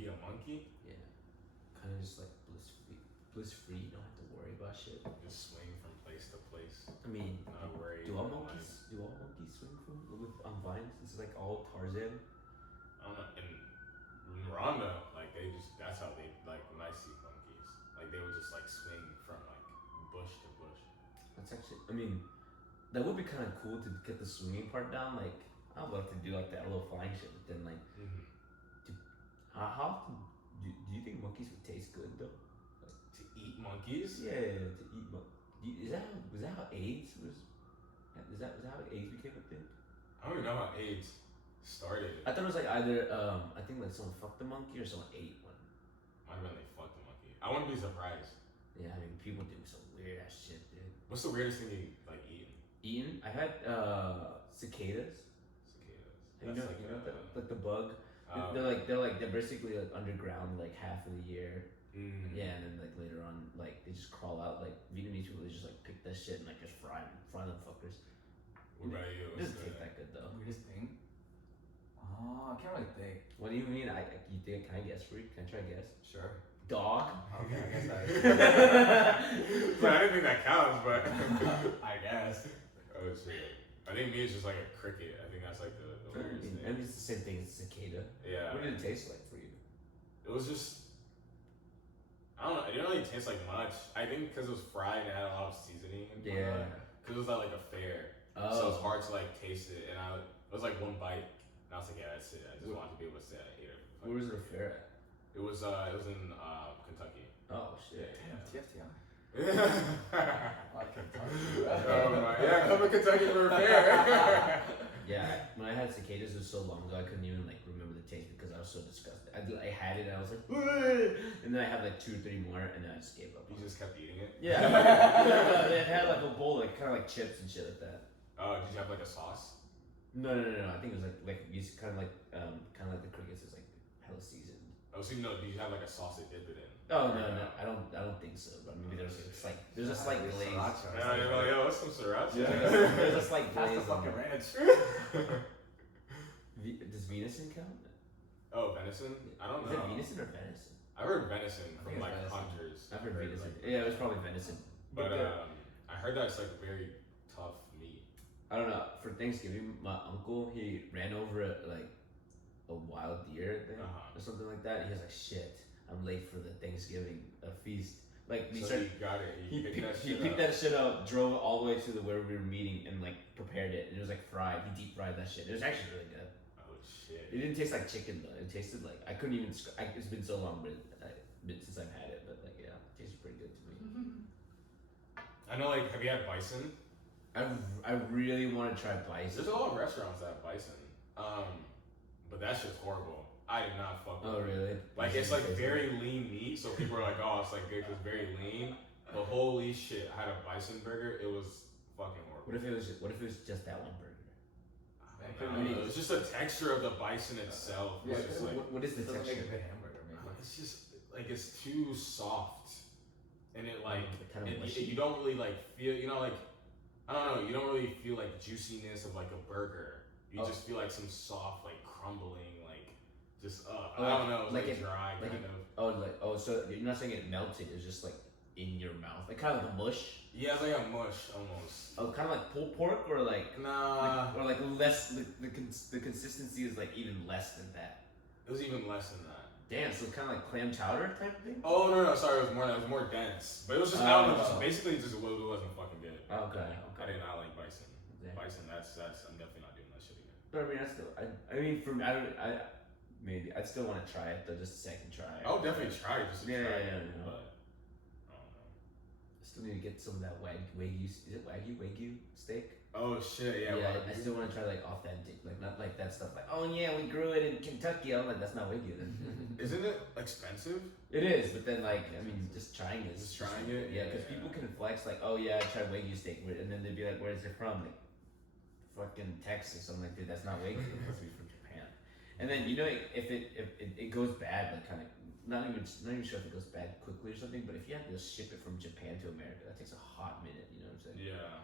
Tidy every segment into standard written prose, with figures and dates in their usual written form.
be a monkey? Yeah. Kind of just like bliss free. You don't have to worry about shit. Just swing from place to place. I mean, Not worried. do all monkeys swing on vines? It's like all Tarzan. I don't know. In Rwanda, like that's how they like when I see monkeys, like they would just like swing from like bush to bush. That's actually, I mean, that would be kind of cool to get the swinging part down. Like, I'd love to do like that little flying shit, but then like, how often do you think monkeys would taste good though? Like, to eat monkeys? Yeah, to eat monkeys. Was that how AIDS was? Is that how AIDS became a thing? I don't even know how AIDS started. I thought it was like either I think like someone fucked the monkey or someone ate one. Might have been they fucked the monkey. I wouldn't be surprised. Yeah, I mean people do some weird ass shit, dude. What's the weirdest thing you like eaten? Eaten? I had cicadas. Cicadas. You know that, like the bug. They're basically like underground like half of the year. Yeah, and then like later on, like they just crawl out. Like Vietnamese people, they just like pick that shit and like just fry them fuckers. What about you? It doesn't taste that good though. Weirdest thing? Oh, I can't really think. What do you mean? You think? Can I guess for you? Can I try to guess? Sure. Dog. Okay, I guess that is. But I didn't think that counts, but I guess. Oh shit. I think me is just like a cricket. I think that's like the weirdest thing. I mean, it's the same thing as cicada. Yeah. What did it taste like for you? It was just, I don't know. It didn't really taste like much. I think because it was fried and it had a lot of seasoning. Yeah. Because it was at like a fair, so it's hard to like taste it. And it was like one bite, and I was like, yeah, that's it. I just wanted to be able to say I ate it. Where was it a fair at? It was in Kentucky. Oh shit. Damn, TFTI. Yeah, come to Kentucky for a fair. Yeah, when I had cicadas, it was so long ago I couldn't even like remember the taste because I was so disgusted. I had it and I was like, and then I had like 2 or 3 more and then I just gave up. You just kept eating it? Yeah. It had like a bowl, like kind of like chips and shit like that. Oh, did you have like a sauce? No. I think it was like used kind of like the crickets is like hella seasoned. Oh, so no, did you have like a sauce to dip it in? Oh no, I don't think so. But maybe there's a slight glaze. Yeah, you're like, yo, what's some sriracha? There's a slight glaze. That's the fucking ranch. Does venison count? Oh, venison? I don't know. Is it venison or venison? I heard venison from like venison. hunters. I've heard venison. Like, Yeah, it was probably venison. But I heard that it's like very tough meat. I don't know. For Thanksgiving, my uncle he ran over a wild deer thing or something like that. And he was like, "Shit, I'm late for the Thanksgiving feast." Like He got it. He picked that shit up, drove it all the way to where we were meeting, and like prepared it. And it was like fried. He deep fried that shit. It was actually really good. Oh shit! It didn't taste like chicken though. It tasted like I couldn't even. It's been so long, since I've had it, but like yeah, it tasted pretty good to me. I know. Like, have you had bison? I really want to try bison. There's a lot of restaurants that have bison. But that shit's horrible. I did not fuck with it. Oh really? Like it's like very lean meat, so people are like, oh, it's like good because it's very lean. But holy shit, I had a bison burger. It was fucking horrible. What if it was just that one burger? I mean, it's just the texture of the bison itself. Yeah, It's just like, what is the Doesn't make a texture? good hamburger, maybe. it's just like it's too soft, and it like Kind of mushy. you don't really like feel. You know, like I don't know. You don't really feel like juiciness of like a burger. You just feel like some soft, like crumbling, like just I don't know, it's like dry kind of. So you're not saying it melted? It's just like in your mouth, like kind of like a mush. Yeah, it's like a mush almost. Oh, kind of like pulled pork, or like Nah, or like less. The consistency is like even less than that. it was even less than that. Damn, so kind of like clam chowder type of thing. Oh no, sorry, it was more dense, but it was just I don't know, just basically just it wasn't fucking good. Okay. I did not like bison. Yeah. Bison, that's I'm definitely not doing that shit again. But I mean, for me, maybe I'd still want to try it though, just a second try. I would definitely try it just to try it, yeah. but I don't know. I still need to get some of that wagyu. Is it wagyu steak? Oh shit, yeah. Yeah, well, I still want to try like authentic, like not like that stuff. Like, oh yeah, we grew it in Kentucky. I'm like, that's not wagyu. Then isn't it expensive? it is, but then like, I mean, just trying it. Just trying it? Yeah, because people can flex like, oh yeah, I tried wagyu steak, and then they'd be like, where's it from? Like, fucking Texas. I'm like, dude, that's not wagyu. It must be from Japan. And then if it goes bad, like kind of not even sure if it goes bad quickly or something. But if you have to ship it from Japan to America, that takes a hot minute. You know what I'm saying? Yeah.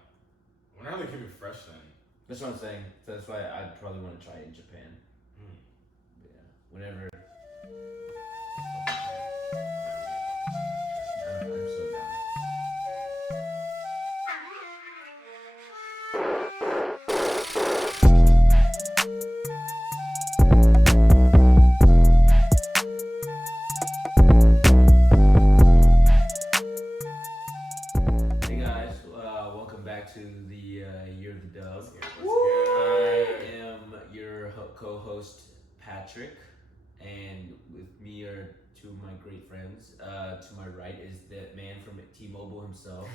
I wonder how they keep it fresh then. That's what I'm saying. So that's why I'd probably want to try it in Japan. But yeah, whenever host Patrick, and with me are two of my great friends. To my right is the man from T-Mobile himself,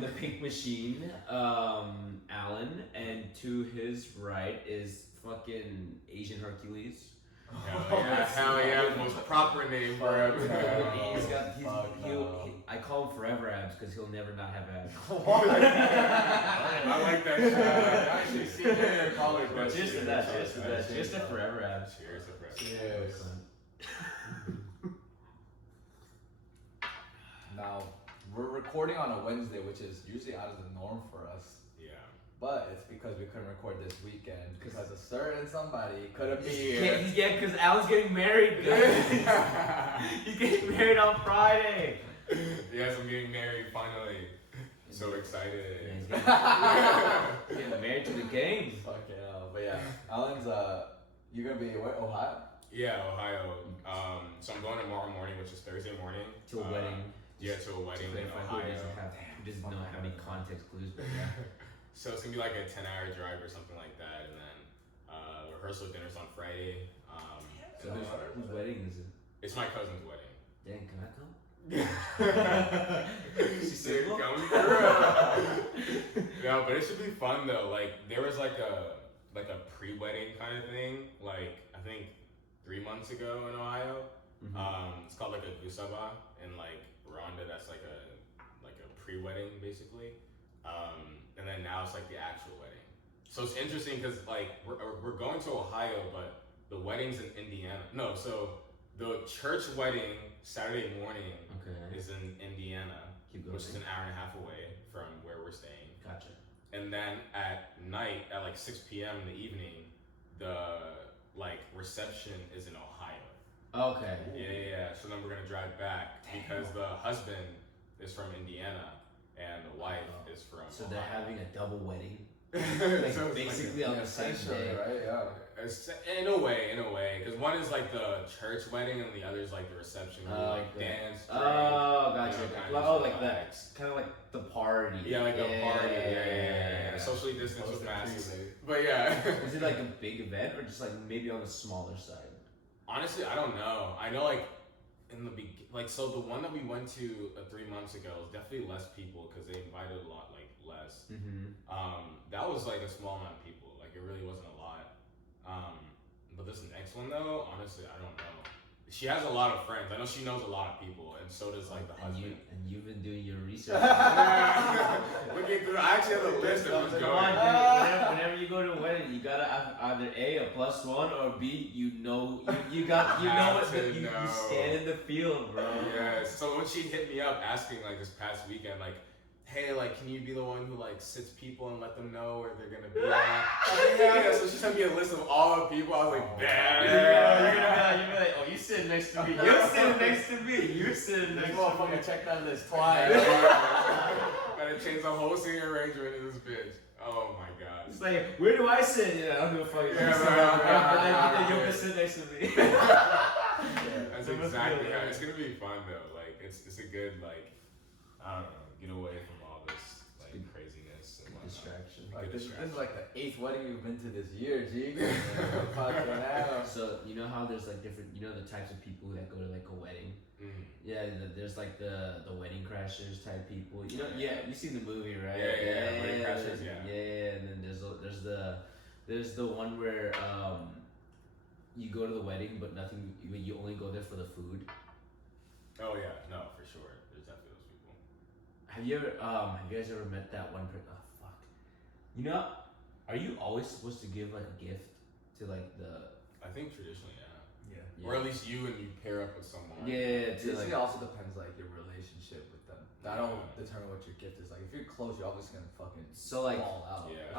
the Pink Machine, Alan, and to his right is fucking Asian Hercules. Hell yeah, most proper name for him. I call him Forever Abs because he'll never not have abs. I like that shit. I actually see that in college. Cheers to that. Cheers to Forever Abs. Cheers to Forever. Cheers. Now, we're recording on a Wednesday, which is usually out of the norm for us. Yeah. But it's because we couldn't record this weekend because a certain somebody couldn't be here. Yeah, because Alan's getting married, guys. He's getting married on Friday. Yes, I'm getting married finally. So excited. Yeah, he's getting married to the game. Fuck yeah. But yeah, Alan's, you're gonna be where? Ohio? Yeah, Ohio. So I'm going tomorrow morning, which is Thursday morning. To a wedding. Yeah, to a wedding in Ohio. Who doesn't know how many context clues, but yeah. So it's gonna be like a 10-hour drive or something like that, and then rehearsal dinner's on Friday. So whose wedding is it? It's my cousin's wedding. Dang, can I come? She said, "Come through." No, but it should be fun though. Like there was like a pre-wedding kind of thing. Like I think 3 months ago in Ohio. Mm-hmm. It's called like a gusaba in like Rwanda. That's like a pre-wedding basically. And then now it's like the actual wedding. So it's interesting because like we're going to Ohio, but the wedding's in Indiana. No, so the church wedding Saturday morning is in Indiana, which is an hour and a half away from where we're staying. Gotcha. And then at night, at like 6 p.m. in the evening, the like reception is in Ohio. Okay. Yeah. So then we're gonna drive back because the husband is from Indiana and the wife is from So Ohio. they're having a double wedding. Like, So basically on the same day, right? Yeah. In a way, because one is like the church wedding and the other is like the reception where you like dance. Drink, gotcha. Like that. relax. Kind of like the party. Yeah, like the party. Yeah. Socially distanced with masks. But yeah. Is it like a big event or just like maybe on the smaller side? Honestly, I don't know. I know like in the so the one that we went to 3 months ago was definitely less people because they invited a lot like less. Mm-hmm. That was like a small amount of people. Like it really wasn't a lot. But this next one though, honestly, I don't know. She has a lot of friends. I know she knows a lot of people, and so does like the husband. And you've been doing your research. Looking through, I actually have a list of who's going. Whenever you go to a wedding, you gotta have either A, a +1, or B, you know what you stand in the field, bro. Yeah. So when she hit me up asking like this past weekend, like, hey, like, can you be the one who like sits people and let them know where they're gonna be at? Yeah. So she sent me a list of all the people. I was like, damn. You're gonna be like, oh, you sitting next to me. You're sitting next to me. You're sitting next to me. Motherfucker checked out this twice. Gotta change the whole seating arrangement in this bitch. Oh my god. It's like, where do I sit? Yeah, I don't give a fuck. Yeah, you're gonna sit next to me. That's exactly how it's gonna be fun though. Like it's a good like I don't know, get away from all this like craziness and whatnot. Distraction. Like, this is like the 8th wedding you've been to this year, G. So you know how there's like different, you know the types of people that go to like a wedding. Mm-hmm. Yeah, there's like the wedding crashers type people. You know, yeah, you've seen the movie, right? Yeah, wedding crashers, yeah. Yeah, and then there's the one where you go to the wedding but you only go there for the food. Oh yeah, no, for sure. There's definitely those people. Have you guys ever met that one person? Oh fuck. You know, are you always supposed to give like a gift to like the? I think traditionally, yeah. Yeah. Or at least you and you pair up with someone. Yeah, It like, also depends like your relationship with them. That'll determine what your gift is. Like if you're close, you're obviously gonna fucking fall out. Yeah.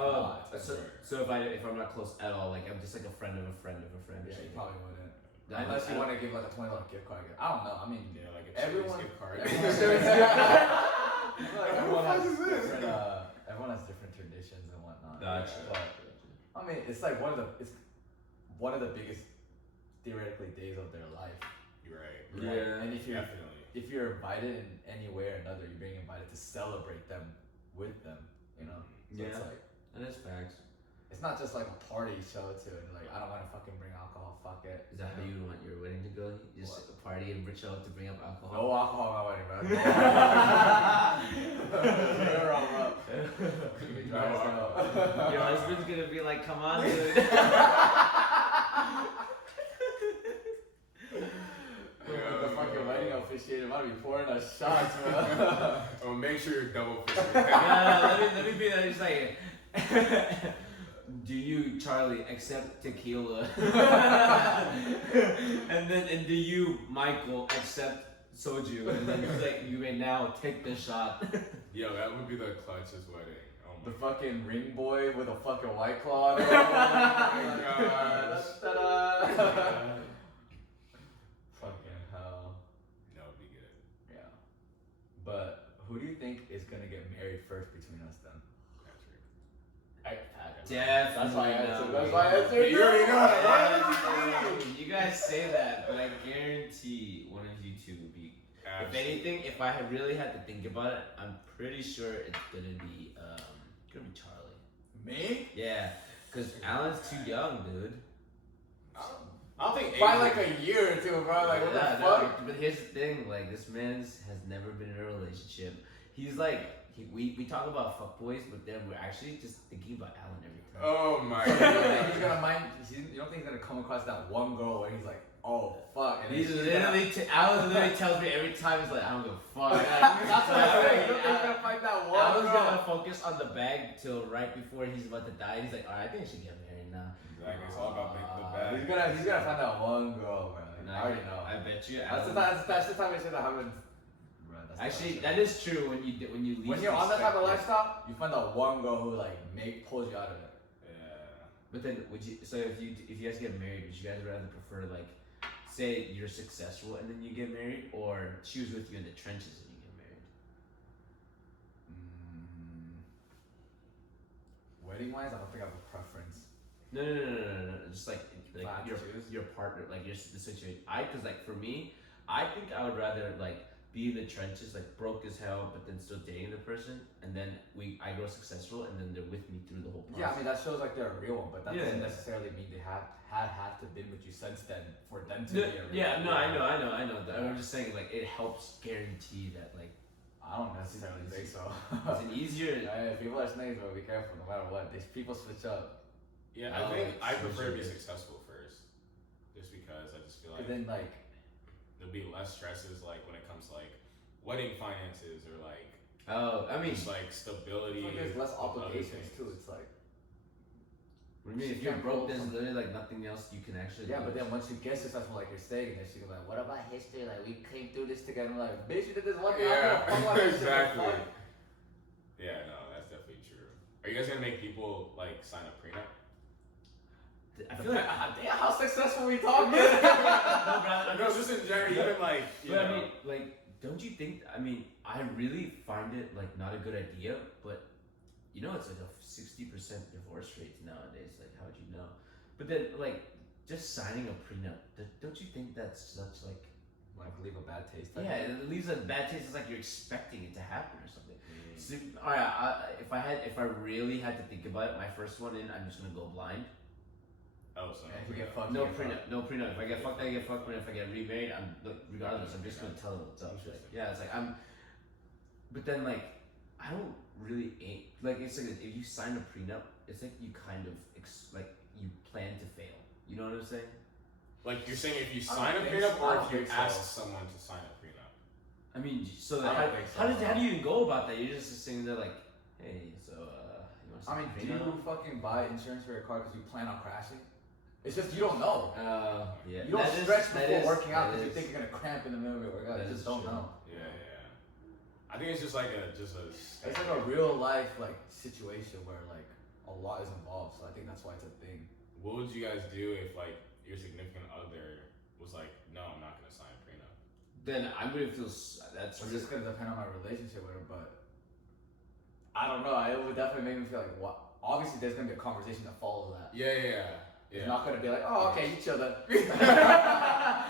So if I'm not close at all, like I'm just like a friend of a friend of a friend. Yeah, you probably wouldn't. I Unless you want to give like a $20 gift card. I don't know. I mean, Yeah, like a everyone. gift card. Everyone has different traditions and whatnot. Gotcha. But, I mean, it's like one of the biggest theoretically days of their life. You're right. Yeah. And if you're Definitely. invited in any way or another, you're being invited to celebrate them with them. You know. So Yeah. It's like That is facts. It's not just like a party show too. And like, I don't want to fucking bring alcohol. Fuck it. Is that how you want your wedding to go? Just a party and show up to bring up alcohol? No alcohol at my wedding, bro. You're all up. Your husband's gonna be like, come on, dude. The fucking wedding officiator might be pouring us shots, bro. Oh, make sure you're double fisted. Let me be there. Just like, do you, Charlie, accept tequila? and do you, Michael, accept soju? And then he's like, you may now take the shot. Yo, that would be the clutchest wedding. Oh my The fucking ring boy with a fucking white claw. Oh my gosh. Ta-da. Fucking hell. That would be good. Yeah. But who do you think is gonna get married first between us then? Patrick. Patrick. Definitely. That's my answer. not. That's my answer. You already know that. You guys say that, but I guarantee one of you two will be. If anything, if I had really had to think about it, I'm pretty sure it's gonna be Charlie. Me? Yeah, because Alan's too young, dude. I don't think By like a year or two, bro. Like, what the fuck? But here's the thing, like, this man has never been in a relationship. He's like, we talk about fuckboys, but then we're actually just thinking about Alan every time. Oh my You don't think god. he's gonna mind? You don't think he's gonna come across that one girl where he's like, oh fuck, and He's then literally, Alan literally tells me every time, he's like, I don't give a fuck. That's what I'm saying. You don't think he's gonna find that one Alan's girl? gonna focus on the bag till right before he's about to die. He's like, alright, I think I should get married now. Exactly. It's all about the bag. He's gonna find that one girl, man. Like, I already know. I bet you. That's the Alan, time we said that happens. actually, that is true when you least When you're on that type of expect it. lifestyle, you find that one girl who like pulls you out of it. Yeah. But then, would you? So if you guys get married, would you guys rather prefer like, say you're successful and then you get married, or she was with you in the trenches and you get married? Wedding wise, I don't think I have a preference. No. Just like If I had to choose? your partner, like the situation. Because like for me, I think I would rather like be in the trenches, like broke as hell, but then still dating the person, and then I grow successful, and then they're with me through the whole process. Yeah, I mean that shows like they're a real one, but that Yeah. doesn't necessarily mean they had to been with you since then for them to No, be a real yeah, one. no, I know. I'm just saying, like, it helps guarantee that, like, I don't necessarily think so. it's an easier. Hey, people are snakes, but be careful no matter what. These people switch up. Yeah, Oh, I think like, I prefer to be sure. successful first. Just because I just feel But like then like there'll be less stresses like when it comes to like wedding finances or like I mean, just like stability. I feel like there's less of other obligations things. too. It's like I mean, if you're broke, there's literally like nothing else you can actually. yeah, do. but then once you get successful, like you're saying, then she's like, "What about history? Like we came through this together." I'm like, "Bitch, you did this one thing." Yeah, I don't know exactly. fuck. Yeah, no, that's definitely true. Are you guys gonna make people like sign a prenup? I feel like. Damn, how successful we talking? No, just in general, even like you But know. I mean, like, don't you think? I mean, I really find it like not a good idea. But you know, it's like a 60% divorce rate nowadays. Like, how would you know? But then, like, just signing a prenup. Don't you think that's such like? Like leave a bad taste. Yeah, it leaves a bad taste. It's like you're expecting it to happen or something. So, alright, if I really had to think about it, my first one in, I'm just gonna go blind. Oh, so If you get fucked, No you get prenup, no prenup. If I get fucked, I get fucked. But if I get remarried, regardless, I'm just gonna tell them what's up. Like, yeah, it's like but then like, I don't really like. It's like if you sign a prenup, it's like you kind of like you plan to fail. You know what I'm saying? like you're saying if you I sign a don't think prenup so. or I if you don't think ask so. someone to sign a prenup. I mean, so I don't think so. how do you even go about that? You're just sitting there like, hey, so you want to I sign mean, a do prenup? you fucking buy insurance for your car because you plan on crashing? It's just you don't know. Yeah. You don't That is- stretch that before is- working out that because you is- think you're gonna cramp in the middle of your workout. That You is just don't true. know. Yeah. I think it's just like a It's like a real life like situation where like a lot is involved. So I think that's why it's a thing. What would you guys do if like your significant other was like, no, I'm not gonna sign a prenup? Then I'm gonna feel that's It's just gonna depend on my relationship with her, but I don't know. It would definitely make me feel like what. Obviously, there's gonna be a conversation that follows that. Yeah. It's not gonna be like, oh, okay, you chill then. No, I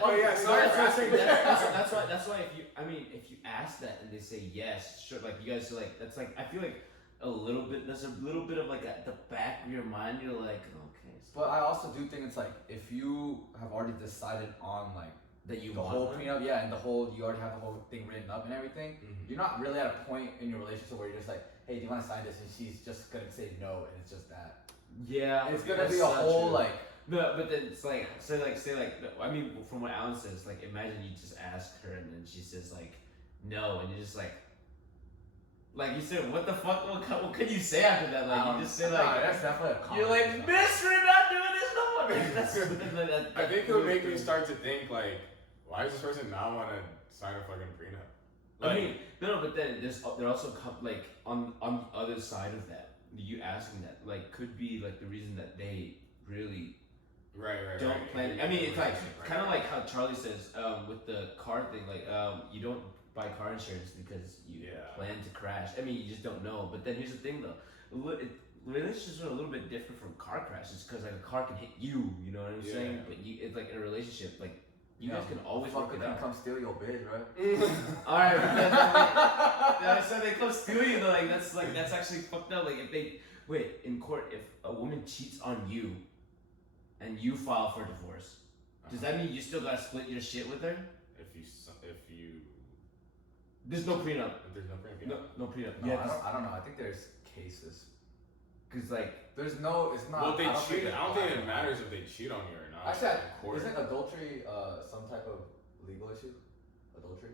think, yeah, sorry for asking that. That's why if you ask that and they say yes, sure, like you guys are like, that's like, I feel like a little bit. There's a little bit of like at the back of your mind, you're like, okay. So but I also do think it's like if you have already decided on like that you the want whole one? prenup, yeah, and the whole you already have the whole thing written up and everything. You're not really at a point in your relationship where you're just like, hey, do you want to sign this? And she's just gonna say no, and it's just that. Yeah, It's gonna be a whole true. like. No, but then it's like say like I mean from what Alan says, like imagine you just ask her and then she says like no, and you're just like you said, what the fuck? What can you say after that? Like you just say like that's definitely a you're like, miss, we're not doing this no more. That's I think it would make me start to think like, why does this person not want to sign a fucking prenup? Like, I mean, no, but then there also like on the other side of that, you asking that like could be like the reason that they really don't plan. I mean, it's like kind of like how Charlie says with the car thing, like you don't buy car insurance because you plan to crash. I mean, you just don't know. But then here's the thing though, relationships are a little bit different from car crashes because like a car can hit you. You know what I'm saying? But it's like in a relationship, like. You guys can always work it out. Come steal your bitch, right? Alright, but so they come steal you though, that's actually fucked up. Like if they in court, if a woman cheats on you and you file for divorce, does that mean you still gotta split your shit with her? If you there's no prenup. There's no prenup. No prenup. No, I don't know. I think there's cases. Cause like there's no, it's not. Well, they cheat. I don't think it matters if they cheat on you or not. Actually, isn't adultery some type of legal issue? Adultery?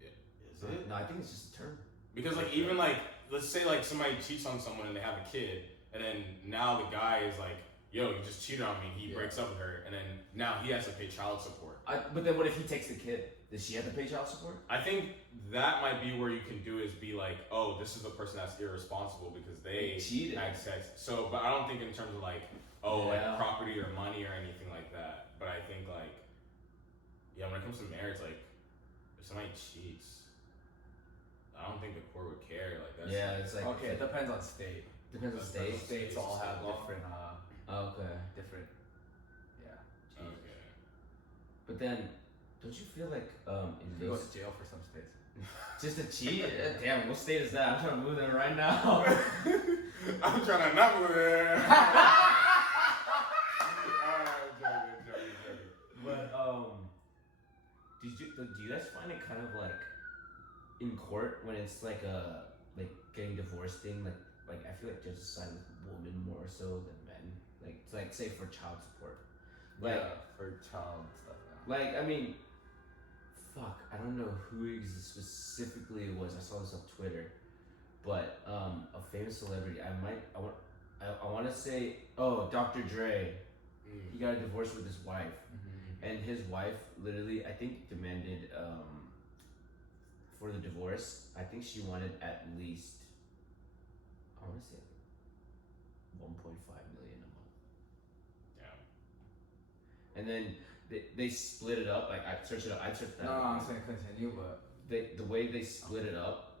Is it? No, I think it's just a term. Because like even like let's say like somebody cheats on someone and they have a kid, and then now the guy is like, yo, you just cheated on me. He breaks up with her, and then now he has to pay child support. But then what if he takes the kid? Does she have to pay child support? I think that might be where you can do is be like, oh, this is the person that's irresponsible because they cheated. Had sex. So, but I don't think in terms of like, like property or money or anything like that. But I think like, when it comes to marriage, like, if somebody cheats, I don't think the court would care. Like that's it's like okay. It depends on state. Depends on state. States all have different. Different. Yeah. Okay. But then, don't you feel like you go to jail for some states? Just to cheat? Damn, what state is that? I'm trying to move there right now. I'm trying to not move there. But do you guys find it kind of like in court when it's like getting divorced thing, like I feel like judges side with women more so than men. Like it's like say for child support. Like for child stuff. Like I mean, fuck, I don't know who specifically it was. I saw this on Twitter, but a famous celebrity. I want to say Dr. Dre. He got a divorce with his wife. And his wife literally, I think, demanded for the divorce. I think she wanted at least, I want to say, 1.5 million a month. Yeah. And then they split it up. Like I searched it up. I searched that. No, I'm saying continue, but the way they split it up.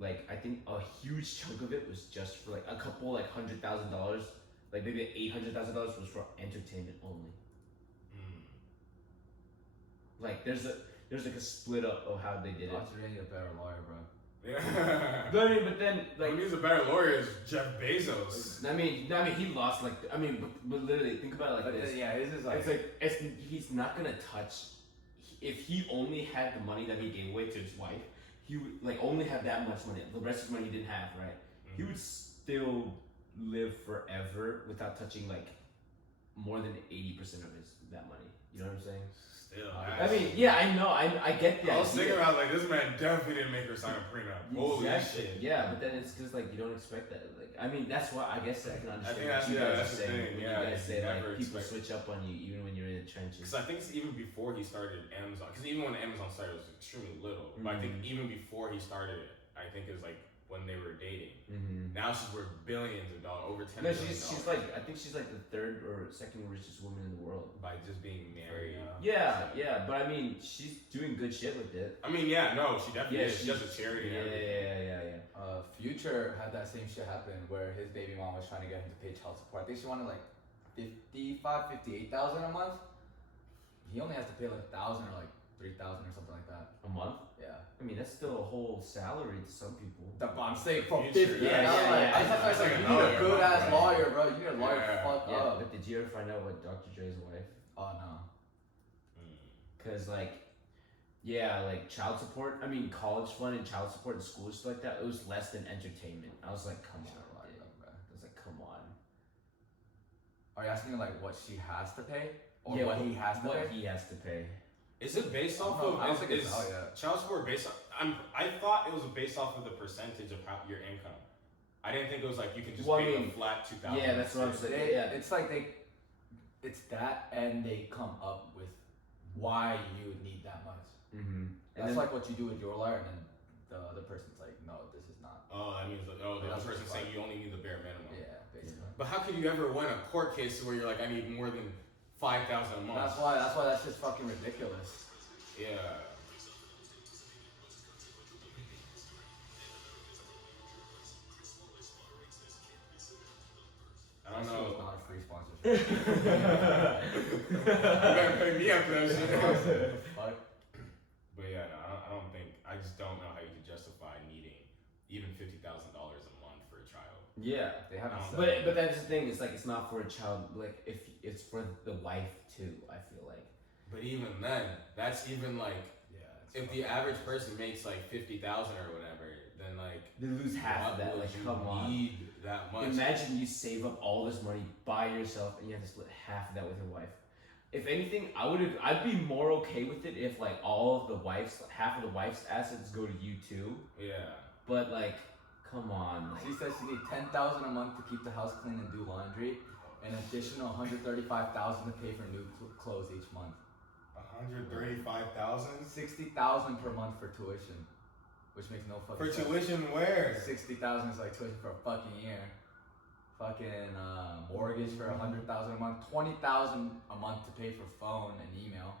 Like I think a huge chunk of it was just for like a couple like $100,000. Like maybe $800,000 was for entertainment only. Like there's like a split up of how they did it. Dr. Dre need a better lawyer, bro. Yeah. But then like who needs a better lawyer is Jeff Bezos. I mean he lost like but literally think about it like this. Yeah, this is like he's not gonna touch. If he only had the money that he gave away to his wife, he would like only have that much money. The rest of his money he didn't have, right? He would still live forever without touching like more than 80% of that money. You know what I'm saying? Still, I mean, yeah, I know, I get that. I was thinking about like this man definitely didn't make her sign a prenup. Holy shit. Yeah, but then it's because like you don't expect that. Like, I mean, that's why I guess I can understand. I think that's the thing. You guys say like people switch up on you even when you're in the trenches. Because I think it's even before he started Amazon. Because even when Amazon started, it was extremely little. But I think even before he started it, I think it was like when they were dating. Now she's worth billions of dollars, over $10 billion. She's like, I think she's like the third or second richest woman in the world by just being married. Yeah, but I mean, she's doing good shit with it. I mean, she definitely is. She does a charity. Yeah. Future had that same shit happen where his baby mom was trying to get him to pay child support. I think she wanted like $58,000 a month. He only has to pay like $1,000 or like 3,000 or something like that. A month? Yeah. I mean, that's still a whole salary to some people. I'm saying for Future, 50. yeah. I was like, you need a good ass lawyer, bro. You need a lawyer to fuck Yeah, up. but did you ever find out what Dr. Dre's wife? Oh no. Cause like, yeah, like child support. I mean, college fund and child support in school and stuff like that. It was less than entertainment. I was like, come on, dude. I was like, come on. Are you asking like what she has to pay, or Yeah, what he has to pay? What he has to pay. Is it based off No, of? I don't think it's is out yet. child support based on? I thought it was based off of the percentage of your income. I didn't think it was like you can just pay a flat 2,000. Yeah, that's what I'm saying. It's like it's that, and they come up with why you would need that much. Mm-hmm. That's like what you do with your lawyer, and then the other person's like, no, this is not. Oh, that means like, the other person's saying you only need the bare minimum. Yeah, basically. But how could you ever win a court case where you're like, I need more than 5,000 a month? That's why that's just fucking ridiculous. Yeah. I don't know. It's not a free sponsorship. You better pay me up for that shit. Fuck. But yeah, no, I don't think. I just don't know how you can justify needing even $50,000 a month for a child. Yeah, They haven't said. but that's the thing. It's like it's not for a child. Like if it's for the wife too. I feel like. But even then, that's even like if the average person makes like 50,000 or whatever, then like they lose half of that. would Like, you come on. need that much? Imagine you save up all this money by yourself and you have to split half of that with your wife. If anything, I'd be more okay with it if like half of the wife's assets go to you too. Yeah. But like, come on. Like, She says she needs 10,000 a month to keep the house clean and do laundry, an additional 135,000 to pay for new clothes each month. 135,000 60,000 per month for tuition, which makes no fucking for sense. tuition. Where 60,000 is like tuition for a fucking year. Fucking mortgage for 100,000 a month, 20,000 a month to pay for phone and email.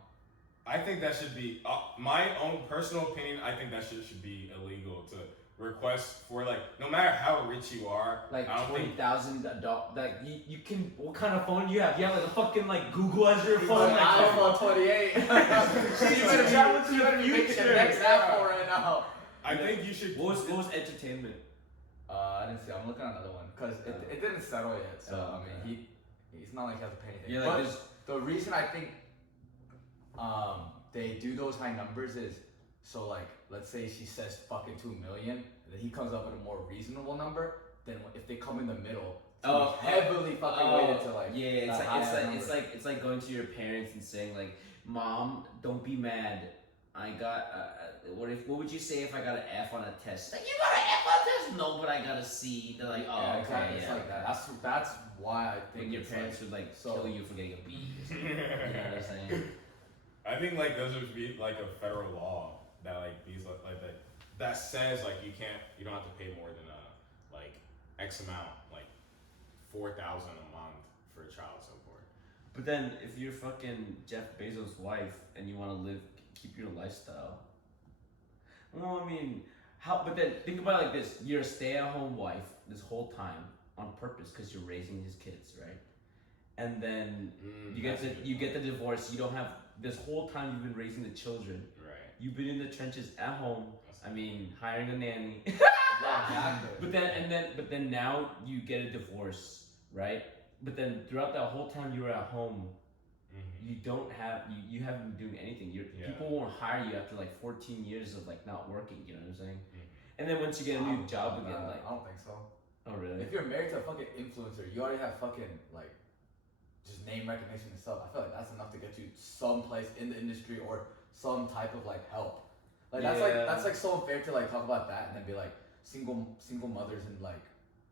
I think that should be my own personal opinion. I think that should be illegal to request for like no matter how rich you are. like I don't think $20,000. Like you can. What kind of phone do you have? You have like a fucking like Google as your phone. Like, Like, iPhone 28. you better travel to the Making future. the next Apple right now. I think you should. What was entertainment? I didn't see. I'm looking at another one because it didn't settle yet. So I mean, he's not like he has to pay anything. Yeah, like but the reason I think they do those high numbers is so like let's say she says fucking 2 million, and then he comes up with a more reasonable number. Then if they come in the middle, heavily fucking weighted to like it's like going to your parents and saying like, Mom, don't be mad. I got what would you say if I got an F on a test? Like, you got an F on a test? No, but I got a C. They're like, oh, yeah, okay, exactly. yeah. It's like that. That's why I think When your parents would like kill you for getting a B. You know what I'm saying? I think like those would be like a federal law that like these like that says like you don't have to pay more than like X amount, like 4,000 a month for child support. But then if you're fucking Jeff Bezos' wife and you want to keep your lifestyle. Well, I mean, but then think about it like this: you're a stay-at-home wife this whole time on purpose because you're raising his kids, right? And then you get the divorce. You don't have this whole time you've been raising the children. Right. You've been in the trenches at home. I mean, hiring a nanny. exactly. But then now you get a divorce, right? But then throughout that whole time you were at home, you haven't been doing anything. People won't hire you after like 14 years of like not working. You know what I'm saying? And then once you get a new job again, like I don't think so. Oh really? If you're married to a fucking influencer, you already have fucking like just name recognition and stuff. I feel like that's enough to get you someplace in the industry or some type of like help. Like that's like so unfair to like talk about that and then be like single mothers in like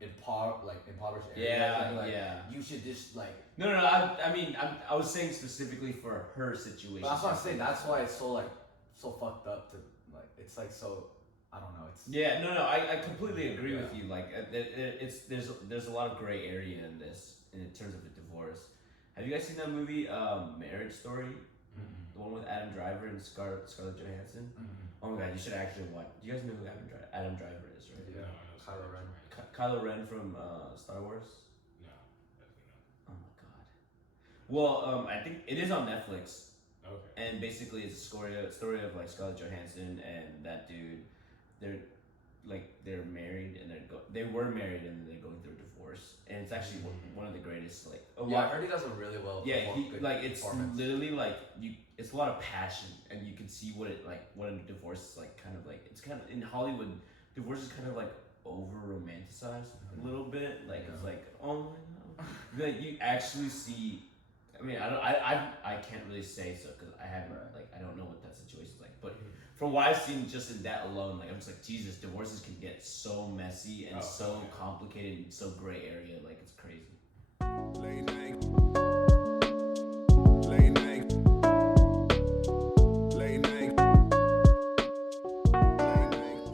impoverished areas. You should just like. No. I mean, I was saying specifically for her situation. But that's what I'm saying. That's why it's so like so fucked up to like. It's like so. I don't know. It's. Yeah. No. I completely agree with you. Like, there's a lot of gray area in this in terms of the divorce. Have you guys seen that movie, Marriage Story? Mm-hmm. The one with Adam Driver and Scarlett Johansson. Mm-hmm. Oh my god, you should actually watch. Do you guys know who Adam Driver is, right? Yeah. Kylo Ren. Kylo Ren from Star Wars. No, definitely not. Oh my god. Well, I think it is on Netflix. Okay. And basically it's a story of like Scarlett Johansson and that dude. They're married and they were married and they're going through a divorce, and it's actually one of the greatest I heard he does a really well. Yeah, it's literally like it's a lot of passion, and you can see what a divorce is like. Kind of like it's kind of in Hollywood, divorce is kind of like over romanticized a little bit. Like it's like, oh my god, like you actually see. I mean, I can't really say so because I haven't I don't know what that situation is like, but from what I've seen just in that alone, like I'm just like, Jesus, divorces can get so messy and so complicated and so gray area, like it's crazy.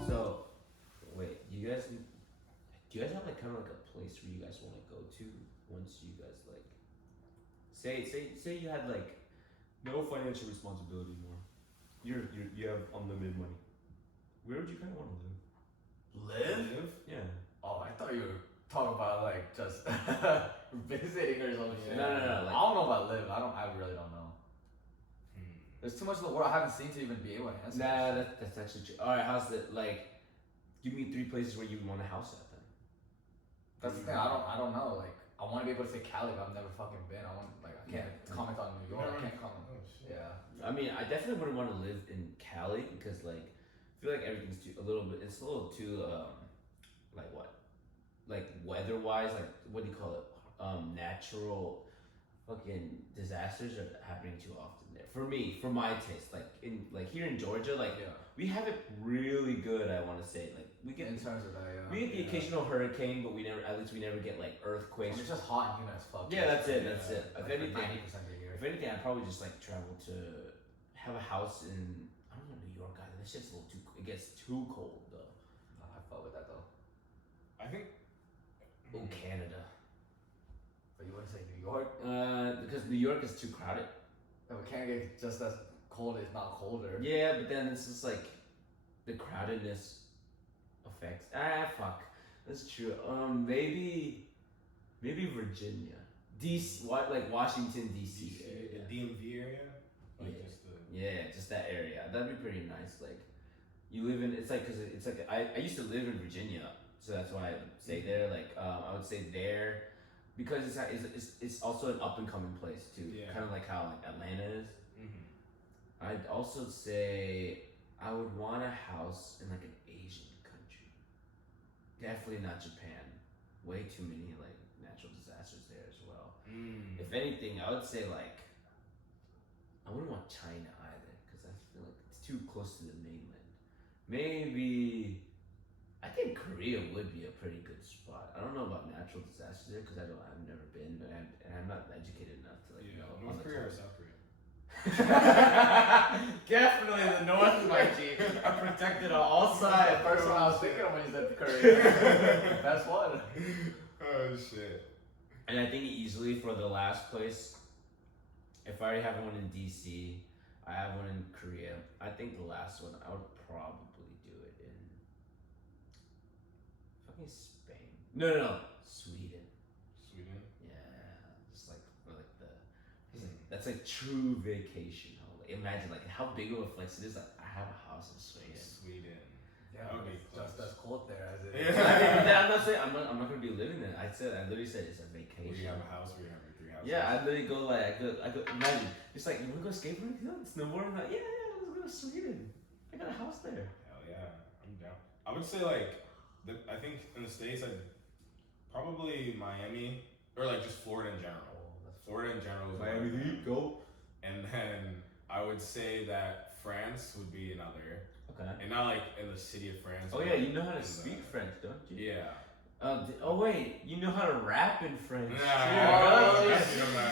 So, wait, do you guys have like kind of like a place where you guys want to go to once you guys like say you had like no financial responsibility more. You have unlimited money. Where would you kind of want to live? Live? Yeah. Oh, I thought you were talking about like just visiting or something. No. Like, I don't know about live. I really don't know. There's too much of the world I haven't seen to even be able to answer. Nah, that's actually true. All right, how's it like? Give me 3 places where you want a house at then. That's the thing. I don't know. Like I want to be able to say Cali, but I've never fucking been. I can't comment on New York. I can't comment. Yeah. I mean, I definitely wouldn't want to live in Cali because like I feel like everything's too it's a little too like what? Like weather wise, like what do you call it? Natural fucking disasters are happening too often there. For my taste, here in Georgia, we have it really good. I want to say, like we get in terms of that, we get the occasional hurricane, but we never get like earthquakes. It's just hot and humid as fuck. Yeah, that's it. If anything, 90% of the year. If anything, I'd probably just like travel to have a house in I don't know New York either. That shit's a little too. It gets too cold though. I felt with that though. I think. Oh, Canada. But you wouldn't say New York? Because New York is too crowded. No, we can't get just as cold, if not colder. Yeah, but then it's just like the crowdedness affects. Fuck. That's true. Maybe Virginia. DC, like Washington DC area. The DMV area? Like just that area. That'd be pretty nice. Like, you live in, it's like I used to live in Virginia, so that's why I stay there. Like, I would stay there because it's also an up and coming place too. Yeah. Kind of like how like Atlanta is. Mm-hmm. I'd also say I would want a house in like an Asian country. Definitely not Japan. Way too many like natural disasters there as well. If anything, I would say like I wouldn't want China either because I feel like it's too close to the mainland. Maybe I think Korea would be a pretty good spot. I don't know about natural disasters there because I've never been and I'm not educated enough to like know. North Korea or South Korea? Definitely the North, my G. I'm protected on all sides. First one I was thinking of when you said Korea. Best one. Oh shit. And I think easily for the last place, if I already have one in DC, I have one in Korea. I think the last one I would probably do it in fucking Spain. No, Sweden. Sweden? Yeah, just like for like that's like true vacation home. Like, imagine like how big of a flex it is. Like I have a house in Sweden. Yeah, just as cold there as it is. I'm not saying I'm not gonna be living there. I literally said it's a vacation. Where you have a house, where you have your 3 houses. Yeah, I literally go like I go imagine. It's like, you wanna go skateboarding? No, snowboarding? I'm like, yeah, let's go to Sweden. I got a house there. Hell yeah, I'm down. I would say like I think in the States I'd probably Miami or like just Florida in general. Florida in general is Miami Heat, go. And then I would say that France would be another. Okay. And not like in the city of France. Oh yeah, you know how to speak French, don't you? Yeah. Oh wait, you know how to rap in French.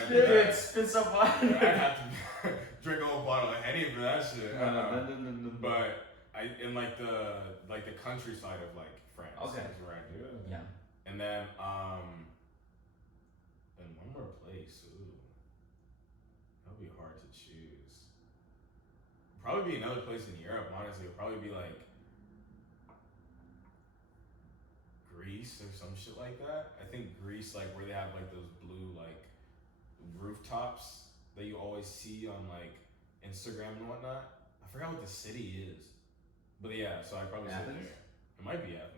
Dude, spit some on. I'd have to drink a whole bottle of Henny for that shit. No. But in like the countryside of like France. Okay. Is where I do it. Yeah. And then and one more place. Ooh, that'll be hard to choose. Probably be another place in Europe. Honestly, it'll probably be like Greece or some shit like that. I think Greece, like where they have like those blue like rooftops that you always see on like Instagram and whatnot. I forgot what the city is, but yeah. So I probably say Athens? there. It might be Athens.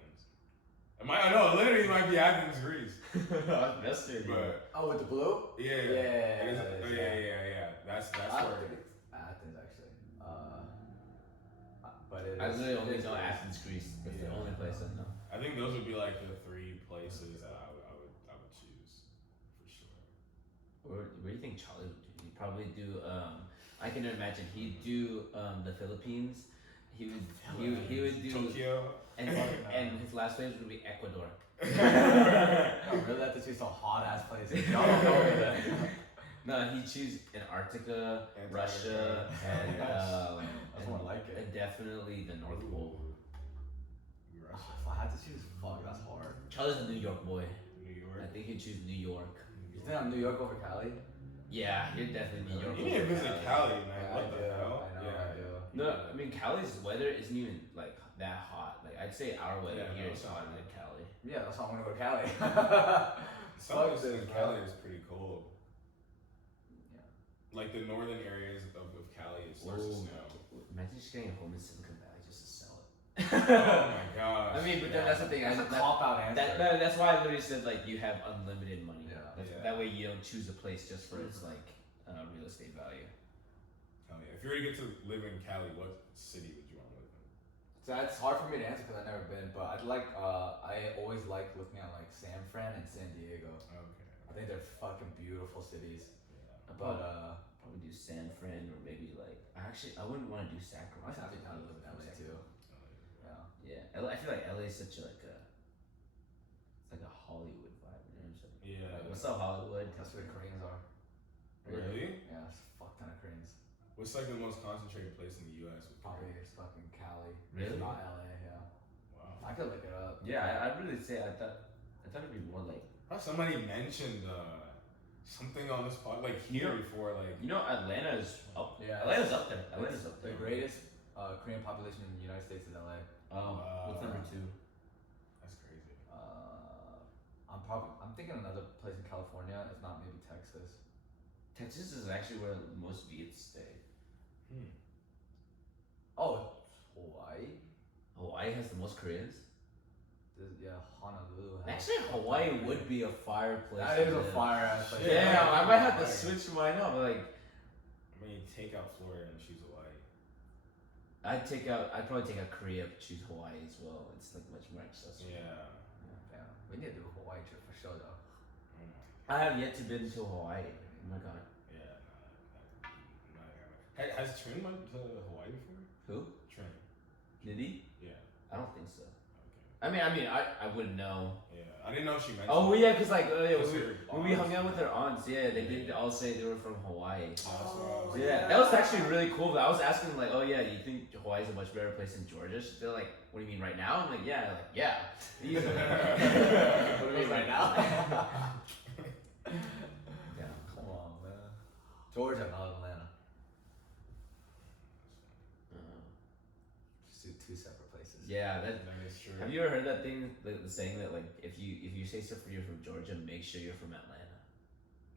It might. No, it literally might be Athens, Greece. That's it. But Oh, with the blue? yeah. That's I where. think it's Athens actually. But it is. I literally only know Athens, Greece. That's the only place I know. I think those would be like the 3 places that I would choose for sure. Where do you think Charlie would do? He'd probably do. I can imagine he'd do the Philippines. He would do Tokyo. and his last place would be Ecuador. I really have to choose some hot ass places. Y'all don't know me then. No, he'd choose Antarctica, Russia, and That's more like it. and definitely the North Pole. Russia. If I had to choose, fuck, that's hard. Charlie's a New York boy. New York. I think he'd choose New York. You think I'm New York over Cali? Yeah, you're definitely New York. You need to visit Cali, man. Yeah, What I the do. hell? I know, I do. No, I mean Cali's weather isn't even like that hot. Like I'd say our weather Yeah, here no, is it's hotter not. than Cali. Yeah, that's why I'm gonna go to Cali. Some Fuck places this, in bro. Cali is pretty cold. Yeah. Like the northern areas of Cali, it starts to snow. Imagine just getting a home in Silicon Valley just to sell it. Oh my gosh. I mean, but then that's the thing. That's a cop out answer. That's why I literally said like you have unlimited money. Yeah. That way you don't choose a place just for its like real estate value. Hell yeah. If you were to get to live in Cali, what city would you want to live in? So it's hard for me to answer because I've never been, but I always like looking at like San Fran and San Diego. Okay. I think they're fucking beautiful cities. Yeah. But Probably do San Fran or maybe like I wouldn't want to do Sacramento. I'd be down to live in LA too. Yeah. Yeah, I feel like LA is such a, it's like a Hollywood vibe. You know what I'm saying? Yeah. Like, what's up, Hollywood? That's where the Koreans are. Really? Yeah, there's a fuck ton of Koreans. What's like the most concentrated place in the U.S.? with Probably Koreans? it's fucking Cali. Really? Not LA, yeah. Wow. I could look it up. Yeah, I'd really say I thought it'd be more like Somebody mentioned something on this pod, like here before, like. Atlanta is up. Yeah, Atlanta's up there. Atlanta's up The there. greatest Korean population in the United States is LA. Oh, what's number 2? That's crazy. I'm thinking another place in California, if not maybe Texas. Texas is actually where most Viets stay. Oh, Hawaii. Hawaii has the most Koreans. Yeah, Honolulu. has- Actually, Hawaii would be a fireplace. That is a fire ass place. Yeah, I might have to Hawaii. switch mine up. Like, I mean, take out Florida and choose Hawaii. I'd probably take out Korea, but choose Hawaii as well. It's like much more accessible. Yeah. Yeah, we need to do a Hawaii trip for sure though. I have yet to been to Hawaii. Oh my god. Yeah. Has Trin went to Hawaii before? Who? Trin. Did he? Yeah. I don't think so. Okay. I mean, I wouldn't know. Yeah. I didn't know she mentioned. Oh yeah, cause like Because when we hung out with their aunts, yeah, they did all say they were from Hawaii. Oh, Yeah, that was actually really cool. But I was asking like, oh yeah, you think Hawaii's a much better place than Georgia? They're like, what do you mean right now? I'm like, yeah, Easily. What do you mean right now? Yeah. Come on, man. Georgia, not Atlanta. Just two separate places. Yeah, That is true. have you ever heard that thing, the saying that like if you say stuff you're from Georgia, make sure you're from Atlanta.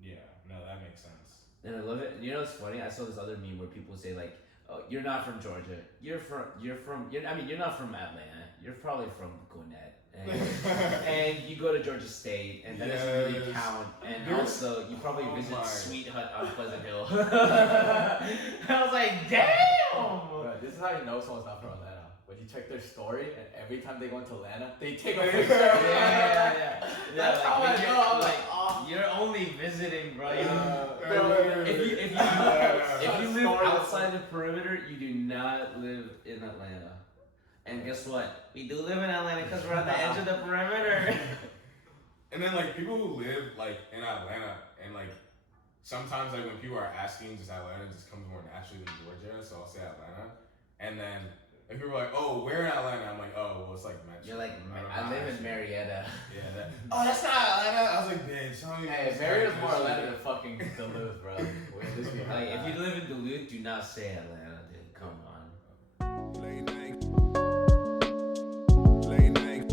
Yeah. No, that makes sense. And I love it. You know what's funny? I saw this other meme where people say like, "Oh, you're not from Georgia. You're not from Atlanta. You're probably from Gwinnett, and you go to Georgia State, and that doesn't really count. And also, you probably visit Sweet Hut on Pleasant Hill." I was like, "Damn!" Bro, this is how you know someone's not from Atlanta. When you check their story, and every time they go into Atlanta, they take a picture. Yeah. That's like, how when I you're- know. I'm like, like, oh. you're only visiting, bro. If If you live outside the perimeter, you do not live in Atlanta. And guess what? We do live in Atlanta because we're on the edge of the perimeter. And then like people who live like in Atlanta and like sometimes like when people are asking, just Atlanta just comes more naturally than Georgia, so I'll say Atlanta. And then if people are like, oh, where in Atlanta? I'm like, oh, well, it's like Metro. You're like, don't know, I live in actually. Marietta. Yeah. Oh, that's not Atlanta. I was like, bitch. Hey, Mariota's more Atlanta than fucking Duluth, bro. Like, if you live in Duluth, do not say Atlanta, dude. Come on. Lane nine. Lane nine.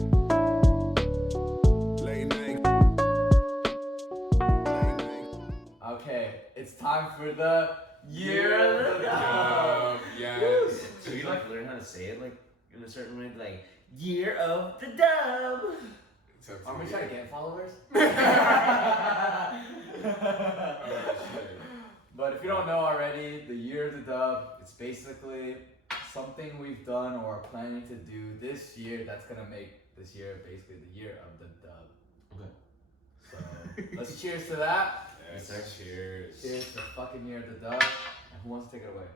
Lane nine. Lane nine. Okay, it's time for the Year of the dub. Yes. Should we like learn how to say it like in a certain way, like year of the dub? Are we trying to get followers? But if you don't know already, the year of the dub, it's basically something we've done or are planning to do this year that's gonna make this year basically the year of the dub. Okay. So let's cheers to that. Yes, sir. Cheers. Cheers to the fucking year of the dub. And who wants to take it away?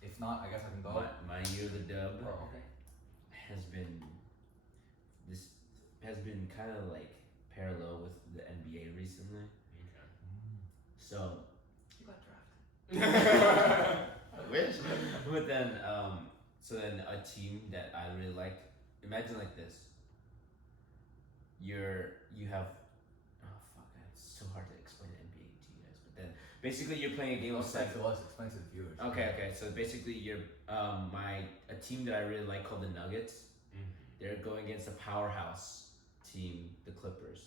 If not, I guess I can go. My year of the dub okay. has been kind of like parallel with the NBA recently. Okay. So You got drafted. I wish. But then so then a team that I really like, imagine like this. You have it's so hard to explain the NBA to you guys, but then basically you're playing a game of Explain to us, explain to the viewers. Okay, so basically you're a team that I really like called the Nuggets. They're going against a powerhouse team, the Clippers.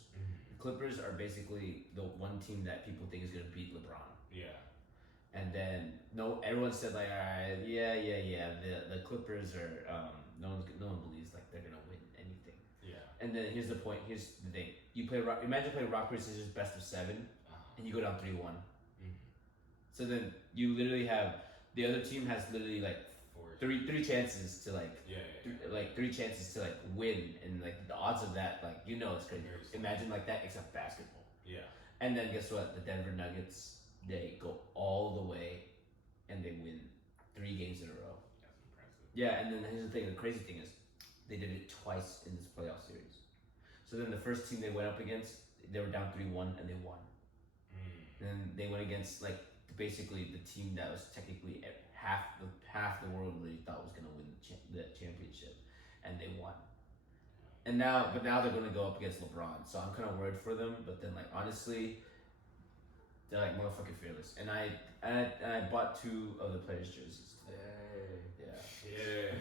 The Clippers are basically the one team that people think is gonna beat LeBron. Yeah. And then everyone said like, alright, yeah. The Clippers are no one believes like they're gonna win anything. Yeah. And then here's the point. Here's the thing. Imagine playing rock paper scissors best of 7, and you go down 3-1. So then you literally have the other team has literally like three chances to like three chances to like win, and like the odds of that, like it's crazy. Imagine like that except basketball. Yeah. And then guess what? The Denver Nuggets, they go all the way and they win 3 games in a row. That's impressive. Yeah, and then here's the thing. The crazy thing is they did it twice in this playoff series. So then the first team they went up against, they were down 3-1 and they won. And then they went against like basically the team that was technically half the world really thought was gonna win the championship, and they won. And now they're gonna go up against LeBron, so I'm kind of worried for them. But then like honestly, they're like motherfucking fearless. And I bought 2 of the players' jerseys today. Yeah.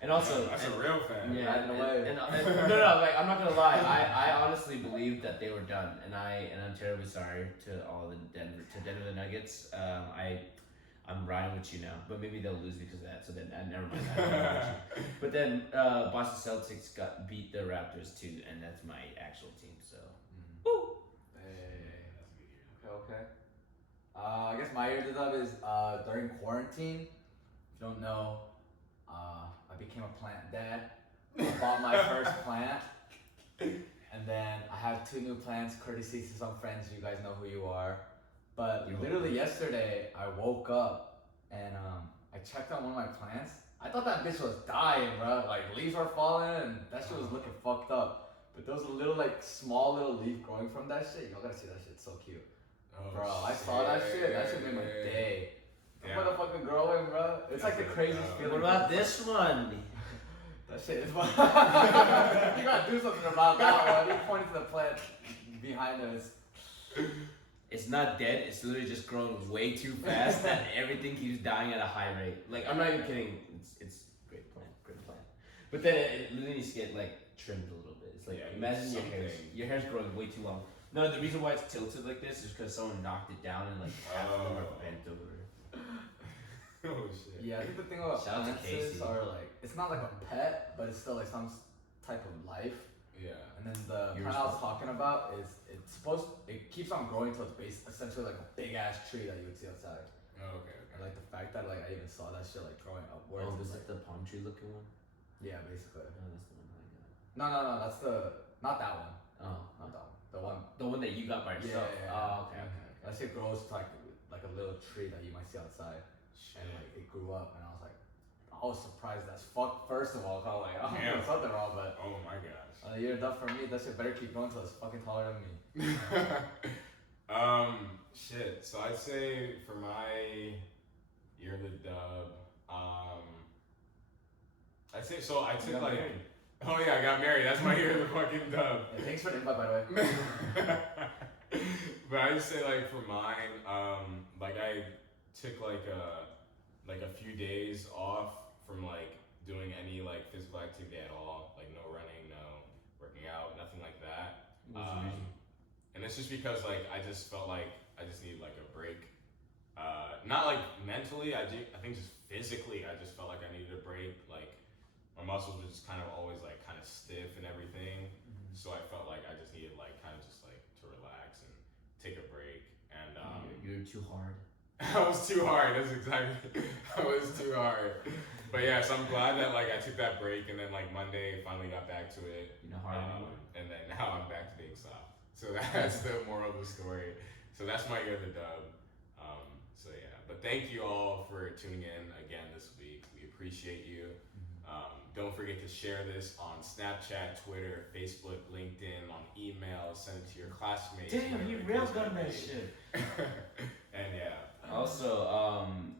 And also, that's a real fan. Yeah, no, like I'm not gonna lie. I honestly believed that they were done, and I'm terribly sorry to all the Denver Nuggets. I'm riding with you now, but maybe they'll lose because of that. So then, never mind. But then Boston Celtics beat the Raptors too, and that's my actual team. So, woo! Hey, that's a good year. Okay. I guess my year to dub is during quarantine. If you don't know, I became a plant dad. I bought my first plant, and then I have 2 new plants, courtesy to some friends. You guys know who you are. But literally yesterday, I woke up and I checked on one of my plants. I thought that bitch was dying, bro. Like leaves were falling, and that shit was looking fucked up. But there was a little small little leaf growing from that shit. Y'all gotta see that shit. So cute. Oh, bro, I saw that shit. That shit made my day. That motherfucker growing, bro. It's like the craziest feeling. What about this one? That shit is fun. You gotta do something about that one. He pointed to the plant behind us. It's not dead. It's literally just growing way too fast that everything keeps dying at a high rate. Like I'm not even kidding. It's great plant. But then it literally needs to get like trimmed a little bit. It's like imagine your hair's growing way too long. No, the reason why it's tilted like this is because someone knocked it down and like half of them are bent over. Oh shit. Yeah, I think the thing about plants are like it's not like a pet, but it's still like some type of life. Yeah. And then the plant I was talking about is it keeps on growing till it's essentially like a big ass tree that you would see outside. Oh, okay. And like the fact that like I even saw that shit like growing upwards. Oh, is it the palm tree looking one? Yeah, basically. Oh, that's the one I got. No, that's not that one. Oh, not that one. The one that you got by yourself. Yeah. Oh, okay. That shit grows like a little tree that you might see outside. Shit. And like it grew up, and I was surprised as fuck. First of all, I was like, there's something wrong, but oh my gosh. You're done for me. That shit better keep going till it's fucking taller than me. Shit. So I'd say for my year of the dub, I'd say like. Married. Oh yeah, I got married. That's my year of the fucking dub. Yeah, thanks for the invite, by the way. But I'd say like for mine, like I took like a few days off from like doing any like physical activity at all, like no running, no working out, nothing like that. And it's just because like I just felt like I just needed like a break. Not like mentally, I think just physically, I just felt like I needed a break. Like my muscles were just kind of always like kind of stiff and everything. So I felt like I just needed like kind of just like to relax and take a break. And you're too hard. I was too hard. That's exactly. I was too hard. But yeah, so I'm glad that like I took that break, and then like Monday finally got back to it. You're not hard anymore. And then now I'm back to being soft. So that's the moral of the story. So that's my year of the dub. So yeah, but thank you all for tuning in again this week. We appreciate you. Don't forget to share this on Snapchat, Twitter, Facebook, LinkedIn, on email. Send it to your classmates. Damn, he railgunned that shit. And yeah. Also,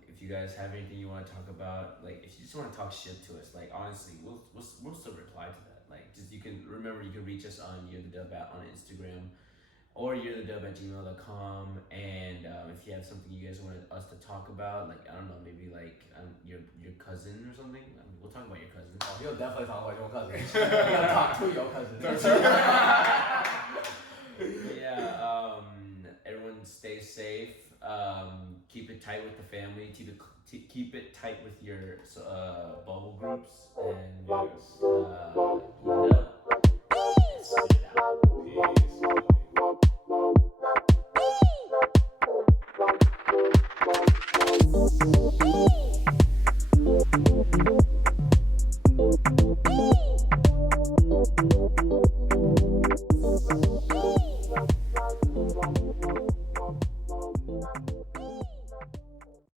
if you guys have anything you want to talk about, like if you just want to talk shit to us, like honestly, we'll still reply to that. Like just you can reach us on You're the Dub on Instagram or you'rethedub@gmail.com. And if you have something you guys want us to talk about, like I don't know, maybe like your cousin or something. I mean, we'll talk about your cousin. Oh, you'll definitely talk about your cousin. You gotta talk to your cousin. Yeah. Everyone stay safe. Keep it tight with the family. Keep it tight with your bubble groups. And